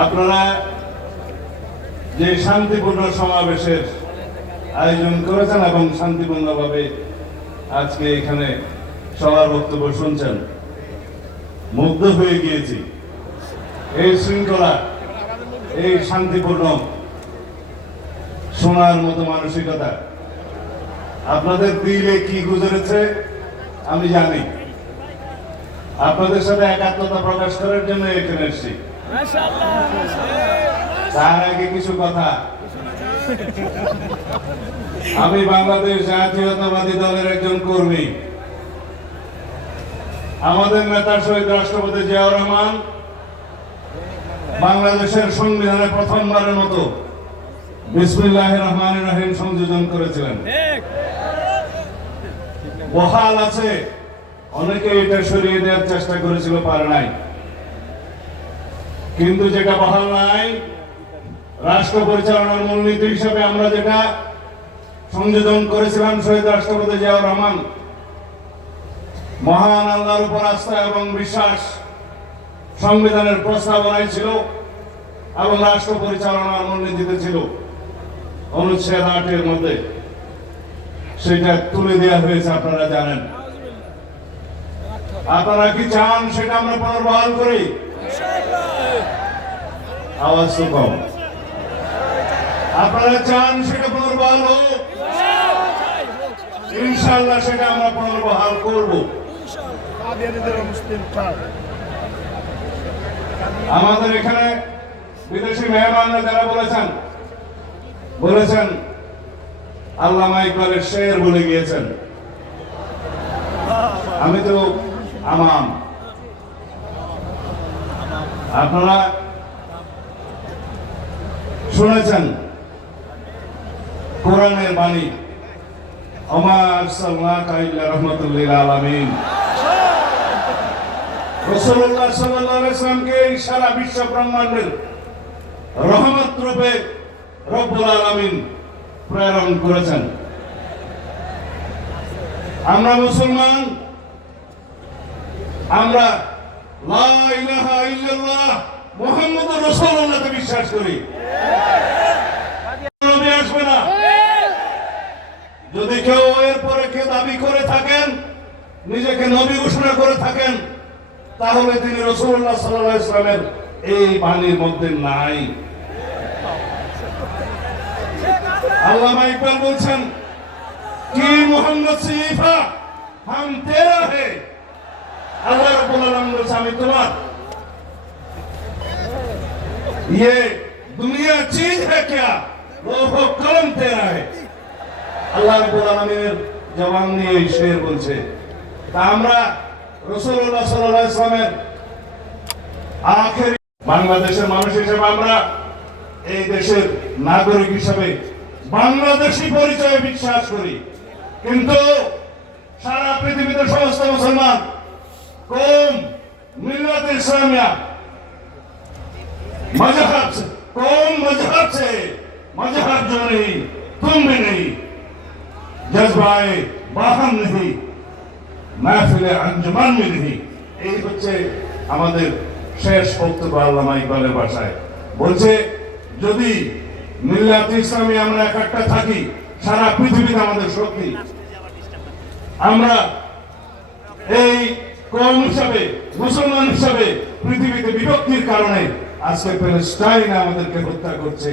আপনারা যে শান্তিপূর্ণ সমাবেশের আয়োজন করেছেন এবং শান্তিপূর্ণভাবে আজকে এখানে সবার বক্তব্য শুনছেন, মুগ্ধ হয়ে গিয়েছি। এই শৃঙ্খলা, এই শান্তিপূর্ণ শোনার মতো মানসিকতা আপনাদের দিলে কি গুজরেছে আমি জানি। আপনাদের সাথে একাত্মতা প্রকাশ করার জন্য এখানে এসেছি। তার আগে কিছু কথা, আমি বাংলাদেশ জাতীয়তাবাদী দলের একজন কর্মী। আমাদের নেতা শহীদ রাষ্ট্রপতি জিয়াউর রহমান বাংলাদেশের সংবিধানে প্রথমবারের মতো বিসমিল্লাহির রহমানির রহিম সংযোজন করেছিলেন। বহাল আছে, অনেকে এটা সরিয়ে দেওয়ার চেষ্টা করেছিল, পারে নাই। কিন্তু যেটা বহাল নাই, রাষ্ট্র পরিচালনার মূলনীতি হিসেবে আমরা যেটা সংযোজন করেছিলাম, শহীদ রাষ্ট্রপতি জিয়াউর রহমান মহান আল্লাহর উপর আস্থা এবং বিশ্বাস সংবিধানের প্রস্তাবনায় ছিল এবং রাষ্ট্র পরিচালনার মূলনীতিতে ছিল। অনুচ্ছেদ 8-এর মধ্যে সেটা তুলে দেওয়া হয়েছে, আপনারা জানেন। আপনারা কি চান সেটা আমরা পুনর্বহাল করি? আওয়াজ তো কম। আপনারা চান সেটা পুনর্বহাল হোক? ইনশাআল্লাহ সেটা আমরা পুনর্বহাল করব। আমাদের এখানে বিদেশি মেহমানরা যারা বলেছেন আল্লামা ইকবালের শের বলে গিয়েছেন। আমি তো আমান, আপনারা শুনেছেন কোরআনের বাণী, ওমা আরসালনাকা ইল্লা রাহমাতাল লিল আলামিন। রাসূলুল্লাহ সাল্লাল্লাহু আলাইহি ওয়াসাল্লামকে সারা বিশ্ব ব্রহ্মাণ্ডের রহমত রূপে রব্বুল আলামিন প্রেরণ করেছেন। আমরা মুসলমান, আমরা লা ইলাহা ইল্লাল্লাহ মুহাম্মাদুর রাসূলুল্লাহকে বিশ্বাস করি। নবী আসবে না। যদি কেউ এর পরে কে দাবি করে থাকেন, নিজেকে নবী ঘোষণা করে থাকেন, তাহলে তিনি রাসূলুল্লাহ সাল্লাল্লাহু আলাইহি ওয়াসাল্লামের এই বাণীর মধ্যে নাই। আল্লামা ইকবাল বলছেন, কি মোহাম্মদ সিফা হাম তেরা হে। আল্লাহ রাব্বুল আলামিন বলছেন, আমি তোমার। ये दुनिया चीज है क्या, लोह कलम तेरा है। আল্লাহ রাব্বুল আলামিনের জবান নিয়ে এই শের বলছে। তা আমরা রাসূলুল্লাহ সাল্লাল্লাহু আলাইহি ওয়াসাল্লামের আখেরি বাংলাদেশের মানুষ হিসেবে, আমরা এই দেশের নাগরিক হিসেবে বাংলাদেশি পরিচয়ে বিশ্বাস করি। কিন্তু সারা পৃথিবীতে সমস্ত মুসলমান কৌম মিল্লাত ইসলামিয়া मजहब से, कौन मजहब से, मजहब जो नहीं तुम भी नहीं, जज्बाए बाहम नहीं, महफिल अंजुमन में नहीं। এই হচ্ছে আমাদের শেষ বক্তব্য আল্লামা ইকবালের ভাষায়। বলছে, যদি মিল্লাত ইসলামী আমরা একটা থাকি, সারা পৃথিবীতে আমাদের শক্তি। আমরা এই কওম হিসাবে, মুসলমান হিসাবে পৃথিবীতে বিভক্তির কারণে আজকে প্যালেস্টাইনে আমাদেরকে হত্যা করছে,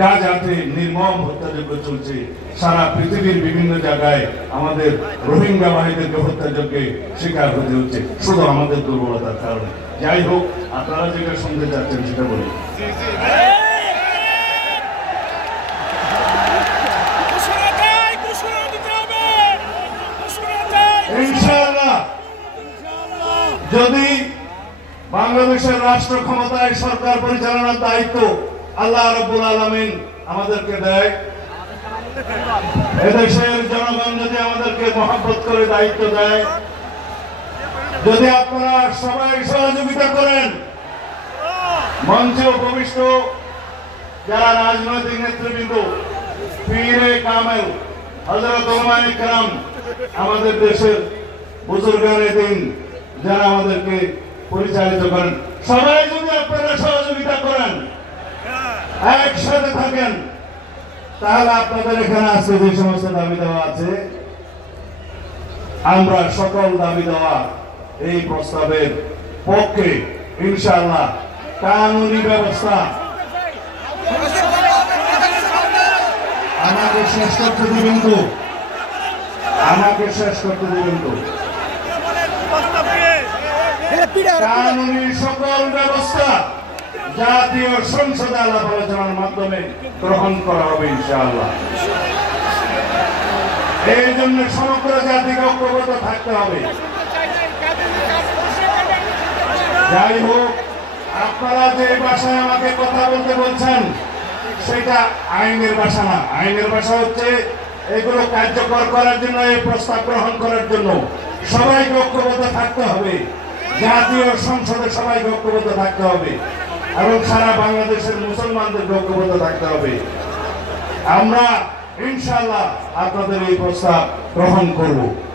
গাজাতে নির্মম হত্যাযজ্ঞ চলছে, সারা পৃথিবীর বিভিন্ন জায়গায় আমাদের রোহিঙ্গা ভাইদেরকে হত্যাযজ্ঞে শিকার হতে হচ্ছে, শুধু আমাদের দুর্বলতার কারণে। যাই হোক, আপনারা যেটা শুনতে চাচ্ছেন সেটা বলি। ইনশাআল্লাহ যদি বাংলাদেশের রাষ্ট্র ক্ষমতায় সরকার পরিচালনার দায়িত্ব আল্লাহ রাব্বুল আলামিন আমাদেরকে দেয়, এদেশের জনগণ যদি আমাদেরকে মহব্বত করে দায়িত্ব দেয়, যদি আপনারা সবাই সহযোগিতা করেন, মঞ্চে উপবিষ্ট যারা রাজনৈতিক নেতৃবৃন্দ, পীরে কামেল, হযরত উলামায়ে কেরাম, আমাদের দেশের বুজুর্গানে দিন যারা আমাদেরকে পরিচালিত করেন, সবাই যদি আপনারা সহযোগিতা করেন, একসাথে থাকেন, তাহলে আপনাদের এখানে আজকে যে সমস্ত দাবি দেওয়া আছে, আমরা সকল দাবি দেওয়া এই প্রস্তাবের পক্ষে ইনশাআল্লাহ। কানুনি ব্যবস্থা আমাকে শেষ করতে দিবেন তো, আমাকে শেষ করতে দিবেন তো। কানুনি সকল ব্যবস্থা জাতীয় সংসদে আলাপ আলোচনার মাধ্যমে গ্রহণ করা হবে ইনশাআল্লাহ। এই জন্য সমগ্র জাতিকে ঐক্যবদ্ধ থাকতে হবে। যাই হোক, আপনারা যে ভাষায় আমাকে কথা বলতে বলছেন সেটা আইনের ভাষা না। আইনের ভাষা হচ্ছে এগুলো কার্যকর করার জন্য, এই প্রস্তাব গ্রহণ করার জন্য সবাইকে ঐক্যবদ্ধ থাকতে হবে। জাতীয় সংসদে সবাইকে ঐক্যবদ্ধ থাকতে হবে এবং সারা বাংলাদেশের মুসলমানদের ঐক্যবদ্ধ থাকতে হবে। আমরা ইনশাআল্লাহ আপনাদের এই প্রস্তাব গ্রহণ করব।